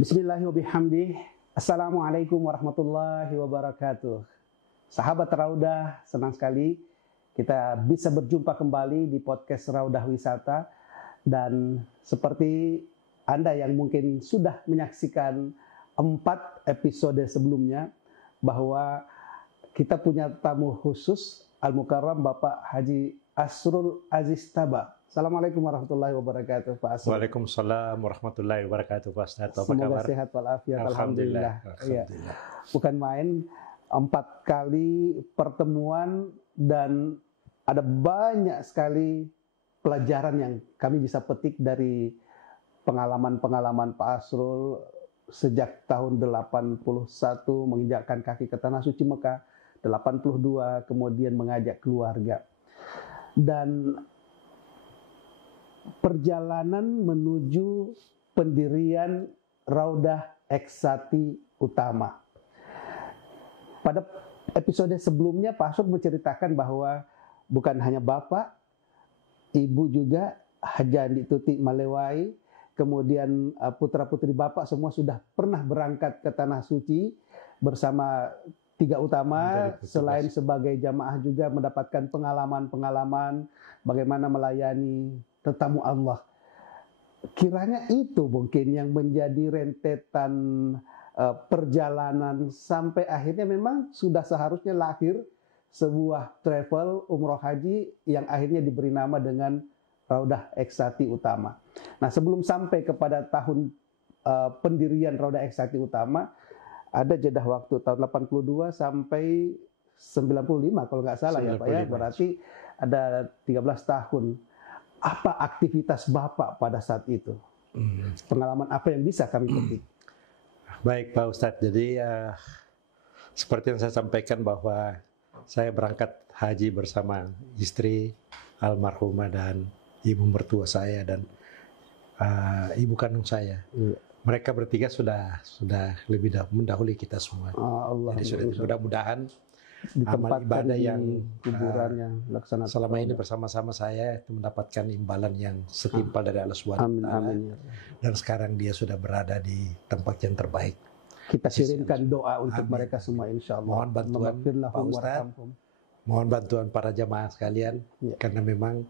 Bismillahirrahmanirrahim. Assalamualaikum warahmatullahi wabarakatuh. Sahabat Raudah, senang sekali kita bisa berjumpa kembali di podcast Raudah Wisata. Dan seperti Anda yang mungkin sudah menyaksikan 4 episode sebelumnya, bahwa kita punya tamu khusus, Al-Mukarram Bapak Haji Asrul Aziz Taba. Assalamualaikum warahmatullahi wabarakatuh, Pak Asrul. Waalaikumsalam warahmatullahi wabarakatuh, Pak Ustadz. Apa Semoga kabar? sehat walafiat. Alhamdulillah. Alhamdulillah. Ya. Bukan main, 4 kali pertemuan dan ada banyak sekali pelajaran yang kami bisa petik dari pengalaman-pengalaman Pak Asrul sejak tahun 81 menginjakkan kaki ke Tanah Suci Mekah, 82 kemudian mengajak keluarga. Dan perjalanan menuju pendirian Raudah Eksati Utama. Pada episode sebelumnya Pak Asrul menceritakan bahwa bukan hanya Bapak, Ibu juga, Haji Andi Tuti Malewai, kemudian putra-putri Bapak semua sudah pernah berangkat ke Tanah Suci bersama 3 utama, selain sebagai jamaah juga mendapatkan pengalaman-pengalaman bagaimana melayani tetamu Allah. Kiranya itu mungkin yang menjadi rentetan perjalanan sampai akhirnya memang sudah seharusnya lahir sebuah travel umroh haji yang akhirnya diberi nama dengan Raudah Eksati Utama. Nah, sebelum sampai kepada tahun pendirian Raudah Eksati Utama, ada jeda waktu tahun 82 sampai 95 kalau nggak salah 95, ya Pak ya. Berarti ada 13 tahun. Apa aktivitas Bapak pada saat itu? Pengalaman apa yang bisa kami petik? Baik Pak Ustadz, jadi seperti yang saya sampaikan bahwa saya berangkat haji bersama istri almarhumah dan ibu mertua saya dan ibu kandung saya. Mereka bertiga sudah lebih mendahului kita semua. Jadi mudah-mudahan amal ibadah yang kuburannya laksanakan selama ini bersama-sama saya itu mendapatkan imbalan yang setimpal dari Allah Subhanahu wa taala. Dan sekarang dia sudah berada di tempat yang terbaik. Kita kirimkan doa untuk mereka semua insyaallah. Mohon bantuan Pak Ustadz, mohon bantuan para jamaah sekalian, karena memang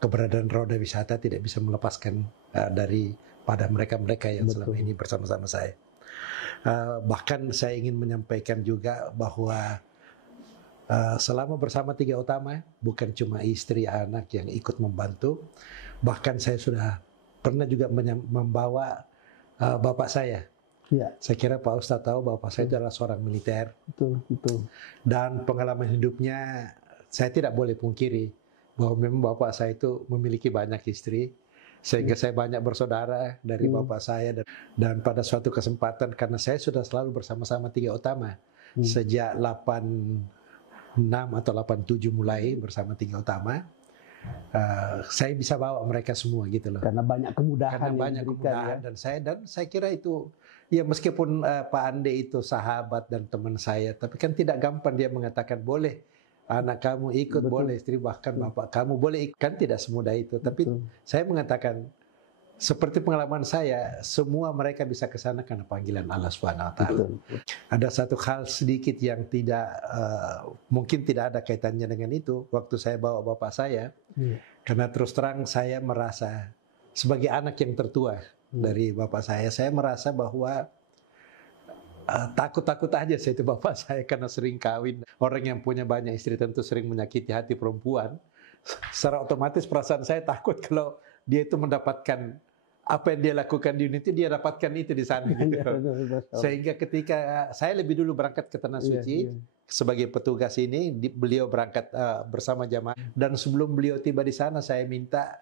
keberadaan Raudah Wisata tidak bisa melepaskan daripada mereka-mereka yang selama ini bersama-sama saya. Bahkan saya ingin menyampaikan juga bahwa selama bersama 3 utama, bukan cuma istri anak yang ikut membantu, bahkan saya sudah pernah juga membawa bapak saya. Ya. Saya kira Pak Ustadz tahu bapak saya adalah seorang militer. Betul. Dan pengalaman hidupnya saya tidak boleh pungkiri bahwa memang bapak saya itu memiliki banyak istri, sehingga saya banyak bersaudara dari bapak saya. Dan pada suatu kesempatan, karena saya sudah selalu bersama-sama 3 utama, sejak 86 atau 87 mulai bersama 3 utama, saya bisa bawa mereka semua gitu loh. Karena banyak kemudahan ya. Dan saya kira itu ya, meskipun Pak Ande itu sahabat dan teman saya, tapi kan tidak gampang dia mengatakan boleh anak kamu ikut, boleh istri, bahkan bapak kamu boleh ikut, kan tidak semudah itu. Tapi saya mengatakan seperti pengalaman saya, semua mereka bisa ke sana karena panggilan Allah Subhanahu wa taala. Ada satu hal sedikit yang tidak mungkin tidak ada kaitannya dengan itu waktu saya bawa bapak saya. Karena terus terang saya merasa sebagai anak yang tertua dari bapak saya merasa bahwa takut-takut aja saya itu bapak saya, karena sering kawin. Orang yang punya banyak istri tentu sering menyakiti hati perempuan. Secara otomatis perasaan saya takut kalau dia itu mendapatkan apa yang dia lakukan di Unity, dia dapatkan itu di sana gitu. Sehingga ketika saya lebih dulu berangkat ke Tanah Suci sebagai petugas ini, beliau berangkat bersama jamaah. Dan sebelum beliau tiba di sana, saya minta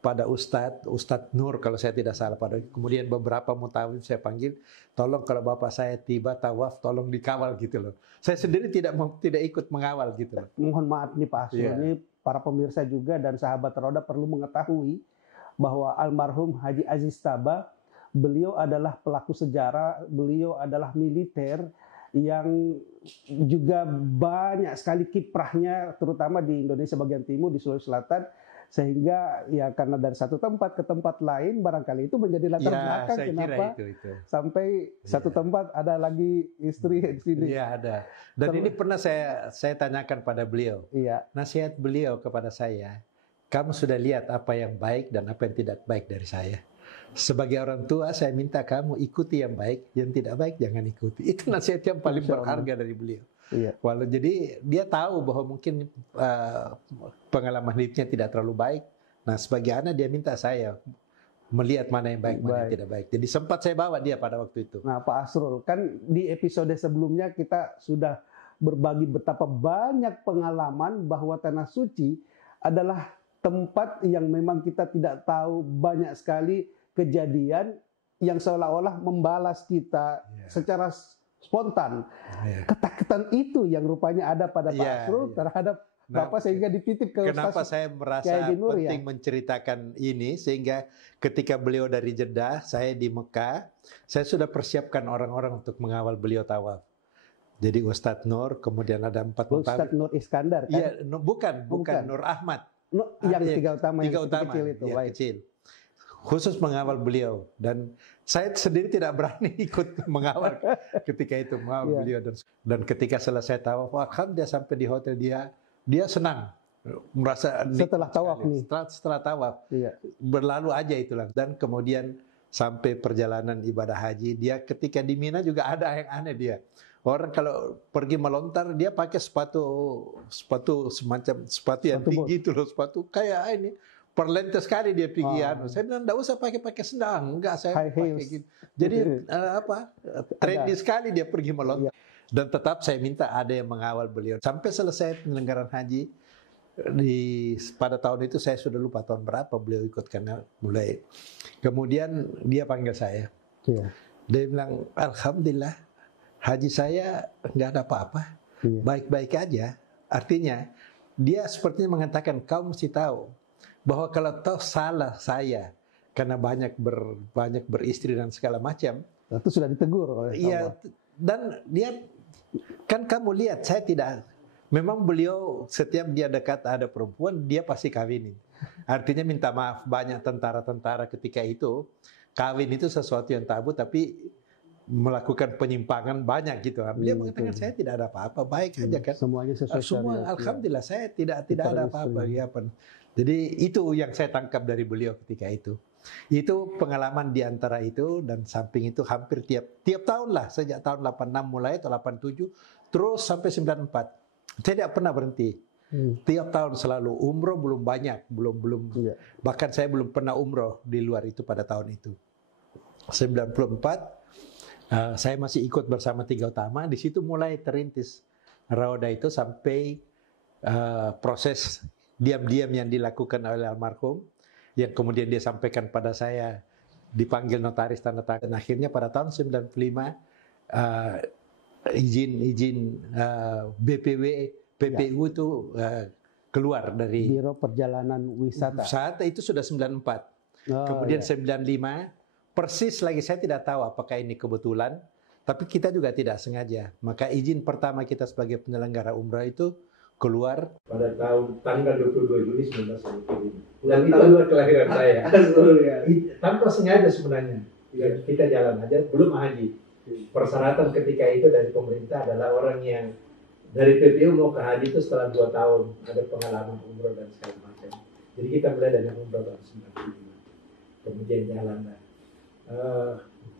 pada Ustadz Nur kalau saya tidak salah, kemudian beberapa mutawif saya panggil, tolong kalau bapak saya tiba tawaf tolong dikawal gitu loh. Saya sendiri tidak ikut mengawal gitu loh. Mohon maaf nih Pak Asrul, ini para pemirsa juga dan sahabat Raudah perlu mengetahui bahwa almarhum Haji Aziz Taba, beliau adalah pelaku sejarah, beliau adalah militer yang juga banyak sekali kiprahnya, terutama di Indonesia bagian timur, di Sulawesi Selatan, sehingga ya karena dari satu tempat ke tempat lain barangkali itu menjadi latar belakang saya kenapa kira itu. sampai satu tempat ada lagi istri di sini. Iya, ada. Dan ini pernah saya tanyakan pada beliau. Iya. Nasihat beliau kepada saya, kamu sudah lihat apa yang baik dan apa yang tidak baik dari saya. Sebagai orang tua, saya minta kamu ikuti yang baik, yang tidak baik jangan ikuti. Itu nasihat yang paling berharga dari beliau. Iya. Walau jadi dia tahu bahwa mungkin pengalaman hidupnya tidak terlalu baik. Nah, sebagai anak dia minta saya melihat mana yang baik, mana yang tidak baik. Jadi sempat saya bawa dia pada waktu itu. Nah, Pak Asrul, kan di episode sebelumnya kita sudah berbagi betapa banyak pengalaman bahwa Tanah Suci adalah tempat yang memang kita tidak tahu, banyak sekali kejadian yang seolah-olah membalas kita secara spontan. Ketakutan itu yang rupanya ada pada Pak Asrul terhadap Bapak sehingga dititip ke kenapa saya merasa penting menceritakan ini, sehingga ketika beliau dari Jeddah, saya di Mekah, saya sudah persiapkan orang-orang untuk mengawal beliau tawaf. Jadi Ustadz Nur, kemudian ada 4 Ustadz Nur Iskandar kan? Iya, bukan Nur Ahmad. Yang tiga utama yang kecil itu. Ya, kecil. Khusus mengawal beliau, dan saya sendiri tidak berani ikut mengawal ketika itu mengawal beliau, dan ketika selesai tawaf, alhamdulillah sampai di hotel dia senang, merasa setelah tawaf nih. Setelah tawaf, berlalu aja itulah. Dan kemudian sampai perjalanan ibadah haji, dia ketika di Mina juga ada yang aneh dia. Orang kalau pergi melontar dia pakai sepatu semacam sepatu yang tinggi itu loh, sepatu kayak ini. Perlente sekali dia pergi. Saya bilang enggak usah pakai sendal, enggak, saya pakai gitu. Jadi trendy sekali dia pergi melontar. Dan tetap saya minta ada yang mengawal beliau sampai selesai penyelenggaraan haji. Pada tahun itu saya sudah lupa tahun berapa beliau ikut, karena mulai kemudian dia panggil saya. Dia bilang, alhamdulillah haji saya nggak ada apa-apa, baik-baik aja. Artinya dia sepertinya mengatakan, kau mesti tahu bahwa kalau tahu salah saya karena banyak beristri dan segala macam, itu sudah ditegur oleh Allah. Iya, dan dia kan kamu lihat saya tidak. Memang beliau setiap dia dekat ada perempuan dia pasti kawinin. Artinya minta maaf, banyak tentara-tentara ketika itu kawin itu sesuatu yang tabu, tapi melakukan penyimpangan banyak gitu. Beliau mengatakan saya tidak ada apa-apa, baik aja kan. Semuanya sesuai syariat. Alhamdulillah saya tidak ada apa-apa. Ya, jadi itu yang saya tangkap dari beliau ketika itu. Itu pengalaman di antara itu, dan samping itu hampir tiap tahun lah, sejak tahun 86 mulai atau 87 terus sampai 94. Saya tidak pernah berhenti. Tiap tahun selalu umroh, belum banyak, belum. Bahkan saya belum pernah umroh di luar itu pada tahun itu. 94 saya masih ikut bersama Tiga Utama. Di situ mulai terintis Rauda itu sampai proses diam-diam yang dilakukan oleh almarhum, yang kemudian dia sampaikan pada saya, dipanggil notaris tanda tangan. Dan akhirnya pada tahun 95 izin PPU itu keluar dari Biro Perjalanan Wisata. Saat itu sudah 94. Kemudian 95 persis lagi, saya tidak tahu apakah ini kebetulan, tapi kita juga tidak sengaja. Maka izin pertama kita sebagai penyelenggara umrah itu keluar pada tanggal 22 Juni 1995. Dan itu adalah kelahiran saya. Tanpa sengaja sebenarnya. Kita jalan aja, belum haji. Persyaratan ketika itu dari pemerintah adalah orang yang dari PPU mau ke haji itu setelah 2 tahun ada pengalaman umroh dan segala macam. Jadi kita mulai dari umroh tahun 95. Kemudian jalan lah.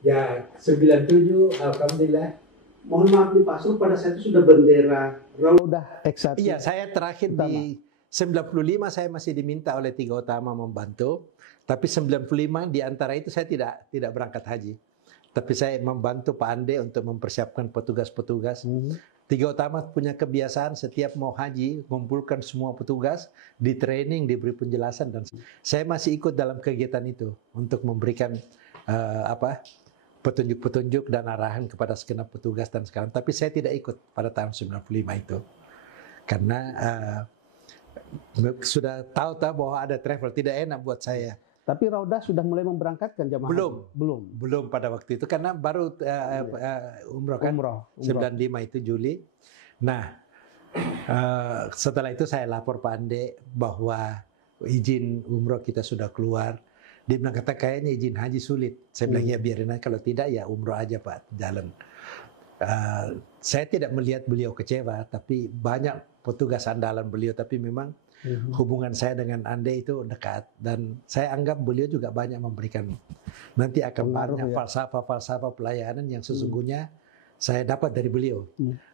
Ya 97 alhamdulillah. Mohon maaf nih Pak Asrul, pada saat itu sudah bendera Raudah X1. Iya, saya terakhir di 95 saya masih diminta oleh Tiga Utama membantu. Tapi 95 di antara itu saya tidak berangkat haji. Tapi saya membantu Pak Ande untuk mempersiapkan petugas-petugas. Tiga Utama punya kebiasaan setiap mau haji mengumpulkan semua petugas, di training, diberi penjelasan, dan saya masih ikut dalam kegiatan itu untuk memberikan petunjuk-petunjuk dan arahan kepada segenap petugas dan sekarang. Tapi saya tidak ikut pada tahun 95 itu. Karena sudah tahu bahwa ada travel, tidak enak buat saya. Tapi Raudah sudah mulai memberangkatkan jamaah? Belum pada waktu itu, karena baru umroh kan, umroh. 95 itu Juli. Nah, setelah itu saya lapor Pak Ande bahwa izin umroh kita sudah keluar. Dia bilang, kata kayaknya izin haji sulit. Saya bilang, ya biarin aja, kalau tidak ya umroh aja Pak, jalan. Saya tidak melihat beliau kecewa, tapi banyak petugas andalan beliau, tapi memang hubungan saya dengan Ande itu dekat. Dan saya anggap beliau juga banyak memberikan, nanti akan banyak falsafah-falsafah pelayanan yang sesungguhnya saya dapat dari beliau.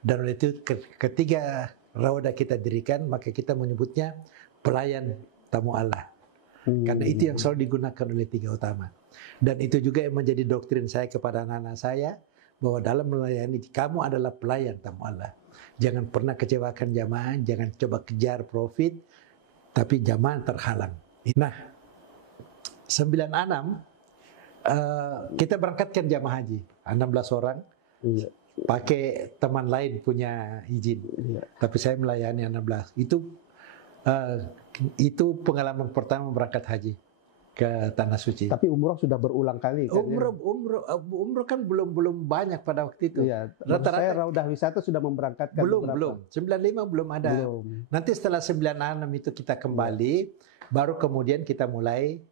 Dan oleh itu ketika Raudah kita dirikan, maka kita menyebutnya pelayan tamu Allah. Karena itu yang selalu digunakan oleh tiga utama. Dan itu juga yang menjadi doktrin saya kepada anak-anak saya, bahwa dalam melayani, kamu adalah pelayan tamu Allah. Jangan pernah kecewakan jamaah, jangan coba kejar profit, tapi jamaah terhalang. Nah, 96 kita berangkatkan jamaah haji, 16 orang, pakai teman lain punya izin. Tapi saya melayani 16. Itu pengalaman pertama berangkat haji ke Tanah Suci. Tapi umroh sudah berulang kali kan? Umroh kan belum banyak pada waktu itu. Iya, rata-rata saya Raudah Wisata sudah memberangkatkan. Belum. 95 belum ada. Nanti setelah 96 itu kita kembali, baru kemudian kita mulai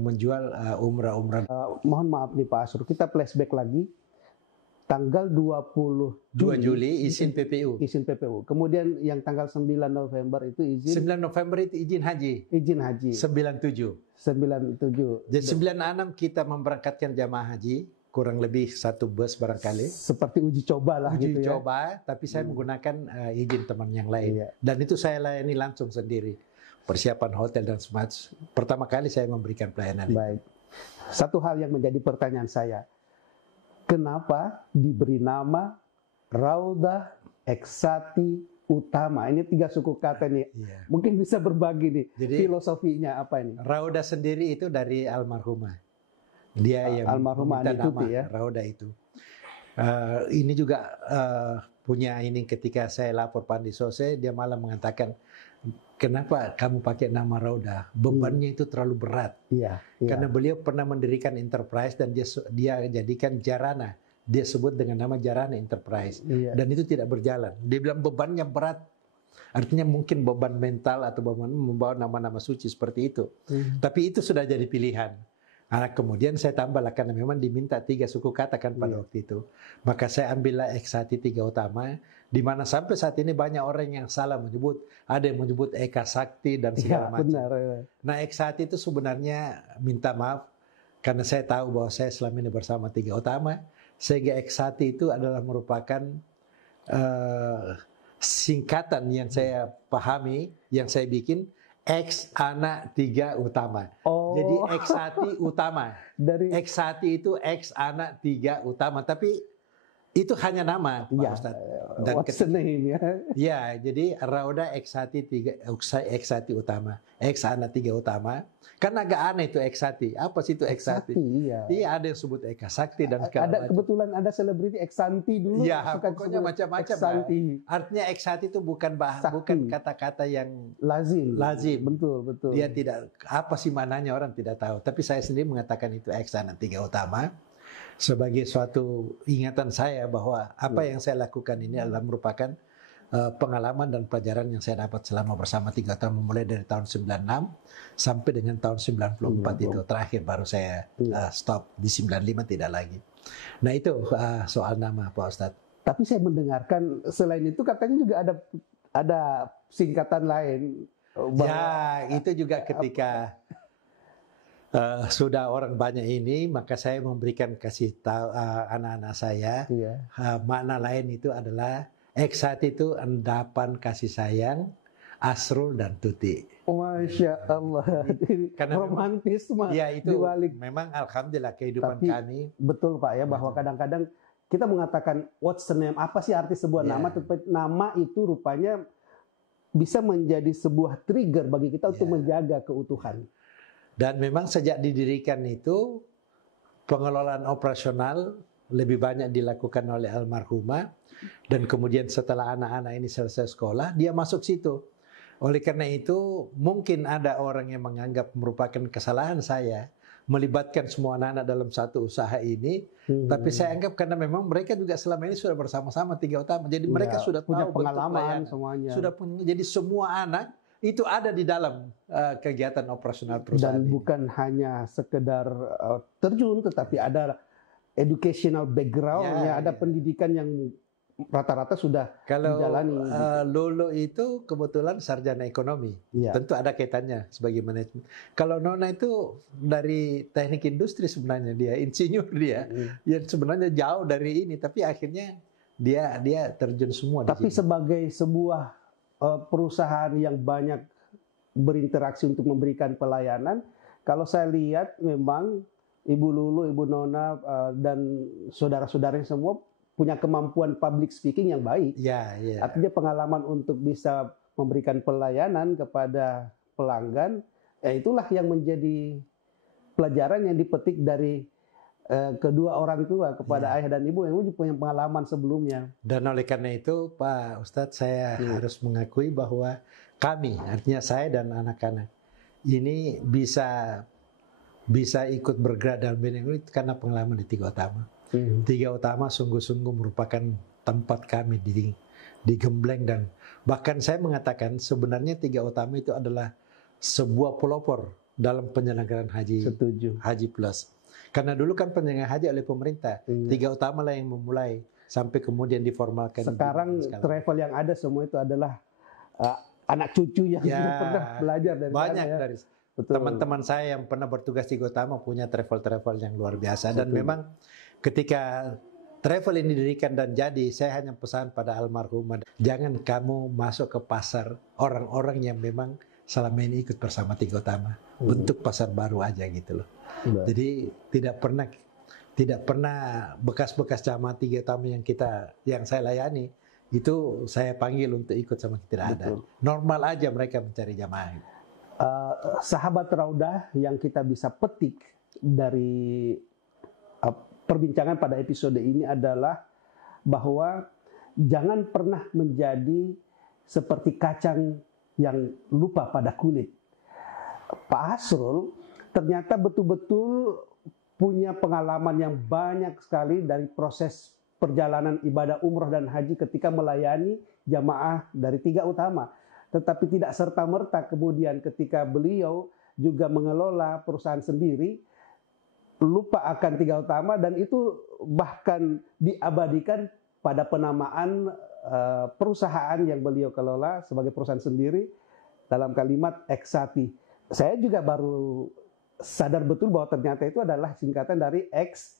menjual umrah-umrah. Mohon maaf nih Pak Asrul, kita flashback lagi. Tanggal 2 Juli izin PPU. Izin PPU. Kemudian yang tanggal 9 November itu izin. 9 November itu izin haji. Izin haji. 97. Jadi 96 kita memberangkatkan jamaah haji, kurang lebih 1 bus barangkali. Seperti uji coba lah gitu ya. Uji coba, tapi saya menggunakan izin teman yang lain. Iya. Dan itu saya layani langsung sendiri. Persiapan hotel dan semacam. Pertama kali saya memberikan pelayanan. Baik. Satu hal yang menjadi pertanyaan saya. Kenapa diberi nama Raudah Eksati Utama? Ini 3 suku kata nih. Iya. Mungkin bisa berbagi nih. Jadi, filosofinya apa ini? Raudah sendiri itu dari almarhumah. Dia yang almarhumah Anituti ya. Raudah itu. Ini juga punya ini ketika saya lapor Pandi Sose, dia malah mengatakan, kenapa kamu pakai nama Raudah? Bebannya itu terlalu berat. Iya. Karena beliau pernah mendirikan enterprise dan dia jadikan Jarana. Dia sebut dengan nama Jarana Enterprise. Iya. Dan itu tidak berjalan. Dia bilang bebannya berat. Artinya mungkin beban mental atau beban membawa nama-nama suci seperti itu. Tapi itu sudah jadi pilihan. Nah, kemudian saya tambahlah karena memang diminta 3 suku kata kan pada waktu itu. Maka saya ambillah Eksati 3 utama, di mana sampai saat ini banyak orang yang salah menyebut. Ada yang menyebut Eka Sakti dan segala macam. Benar. Nah, Eksati itu sebenarnya minta maaf karena saya tahu bahwa saya selama ini bersama 3 utama, sehingga Eksati itu adalah merupakan singkatan yang saya pahami, yang saya bikin. X anak 3 utama. Jadi Eksati utama. Dari Eksati itu X anak 3 utama. Tapi itu hanya nama, Pak Ustadz. Dan what's the name ya? Ya, jadi Raudah Eksati utama. X anak 3 utama. Kan agak aneh itu Eksati. Apa sih itu Eksati? Iya, ada yang sebut Eka Sakti dan segala macam. Kebetulan ada selebriti Eksanti dulu. Iya, pokoknya macam-macam. Artinya Eksati itu bukan kata-kata yang lazim. Betul. Dia tidak, apa sih maknanya orang tidak tahu. Tapi saya sendiri mengatakan itu X anak 3 utama. Sebagai suatu ingatan saya bahwa apa yang saya lakukan ini adalah merupakan pengalaman dan pelajaran yang saya dapat selama bersama 3 tahun, mulai dari tahun 96 sampai dengan tahun 94 itu terakhir baru saya stop di 95 tidak lagi. Nah itu soal nama Pak Ustadz. Tapi saya mendengarkan selain itu katanya juga ada singkatan lain. Ya itu juga ketika sudah orang banyak ini, maka saya memberikan kasih tahu anak-anak saya makna lain itu adalah Eksati itu endapan kasih sayang Asrul dan Tuti. Masya Allah. Karena romantis mah. Ya itu memang alhamdulillah kehidupan kami. Betul Pak ya, bahwa kadang-kadang kita mengatakan what's the name, apa sih arti sebuah nama, tapi nama itu rupanya bisa menjadi sebuah trigger bagi kita untuk menjaga keutuhan. Dan memang sejak didirikan itu pengelolaan operasional lebih banyak dilakukan oleh almarhumah, dan kemudian setelah anak-anak ini selesai sekolah dia masuk situ. Oleh karena itu mungkin ada orang yang menganggap merupakan kesalahan saya melibatkan semua anak-anak dalam satu usaha ini, tapi saya anggap karena memang mereka juga selama ini sudah bersama-sama 3 utama, jadi mereka sudah punya tahu pengalaman semuanya. Sudah punya, jadi semua anak itu ada di dalam kegiatan operasional perusahaan Dan ini. bukan hanya sekedar terjun, tetapi ada educational background-nya, ada pendidikan yang rata-rata sudah Kalau dijalani. Lolo itu kebetulan sarjana ekonomi, Ya. tentu ada kaitannya sebagai manajemen. Kalau Nona itu dari teknik industri sebenarnya, dia insinyur dia, yang sebenarnya jauh dari ini, tapi akhirnya dia terjun semua di Tapi sini. sebagai sebuah perusahaan yang banyak berinteraksi untuk memberikan pelayanan, kalau saya lihat memang Ibu Lulu, Ibu Nona, dan saudara-saudaranya semua punya kemampuan public speaking yang baik. Ya, ya. Artinya pengalaman untuk bisa memberikan pelayanan kepada pelanggan, itulah yang menjadi pelajaran yang dipetik dari kedua orang tua kepada ayah dan ibu yang punya pengalaman sebelumnya. Dan oleh karena itu, Pak Ustadz, saya harus mengakui bahwa kami, artinya saya dan anak-anak, ini bisa ikut bergerak dalam bidang ini karena pengalaman di Tiga Utama. Tiga Utama sungguh-sungguh merupakan tempat kami di Gembleng, dan bahkan saya mengatakan sebenarnya Tiga Utama itu adalah sebuah pelopor dalam penyelenggaraan haji. Setuju. Haji Plus. Karena dulu kan penyelenggaraan haji oleh pemerintah. Tiga Utama lah yang memulai sampai kemudian diformalkan. Sekarang travel yang ada semua itu adalah anak cucu yang sudah pernah belajar dari banyak sana, ya. dari Betul. teman-teman saya yang pernah bertugas di Tiga Utama punya travel yang luar biasa. Dan memang ketika travel ini didirikan dan jadi, saya hanya pesan pada almarhumah, jangan kamu masuk ke pasar orang-orang yang memang selama ini ikut bersama Tiga Utama. Bentuk pasar baru aja gitu loh. Jadi tidak pernah bekas-bekas jamaah Tiga Utama yang saya layani itu saya panggil untuk ikut sama kita, tidak ada. Normal aja mereka mencari jamaah. Sahabat Raudah, yang kita bisa petik dari perbincangan pada episode ini adalah bahwa jangan pernah menjadi seperti kacang yang lupa pada kulit. Pak Hasrul ternyata betul-betul punya pengalaman yang banyak sekali dari proses perjalanan ibadah umroh dan haji ketika melayani jamaah dari Tiga Utama. Tetapi tidak serta-merta kemudian ketika beliau juga mengelola perusahaan sendiri, lupa akan Tiga Utama, dan itu bahkan diabadikan pada penamaan perusahaan yang beliau kelola sebagai perusahaan sendiri dalam kalimat Eksati. Saya juga baru sadar betul bahwa ternyata itu adalah singkatan dari X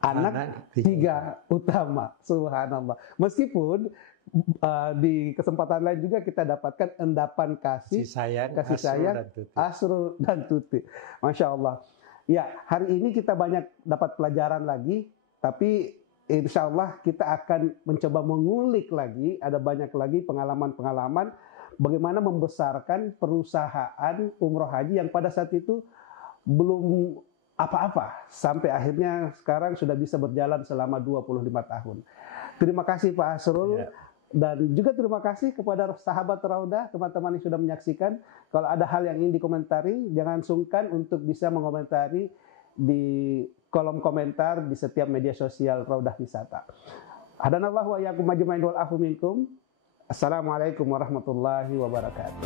anak Tiga Utama. Subhanallah. Meskipun di kesempatan lain juga kita dapatkan endapan kasih sayang Hasrul dan Tuti. Masya Allah. Ya, hari ini kita banyak dapat pelajaran lagi, tapi insya Allah kita akan mencoba mengulik lagi, ada banyak lagi pengalaman-pengalaman bagaimana membesarkan perusahaan umroh haji yang pada saat itu belum apa-apa, sampai akhirnya sekarang sudah bisa berjalan selama 25 tahun. Terima kasih Pak Hasrul. Ya. Dan juga terima kasih kepada sahabat Raudah, teman-teman yang sudah menyaksikan. Kalau ada hal yang ingin dikomentari, jangan sungkan untuk bisa mengomentari di kolom komentar di setiap media sosial Raudah Wisata. Hadanallahu wa iyyakum ajmain wal afu minkum. Assalamualaikum warahmatullahi wabarakatuh.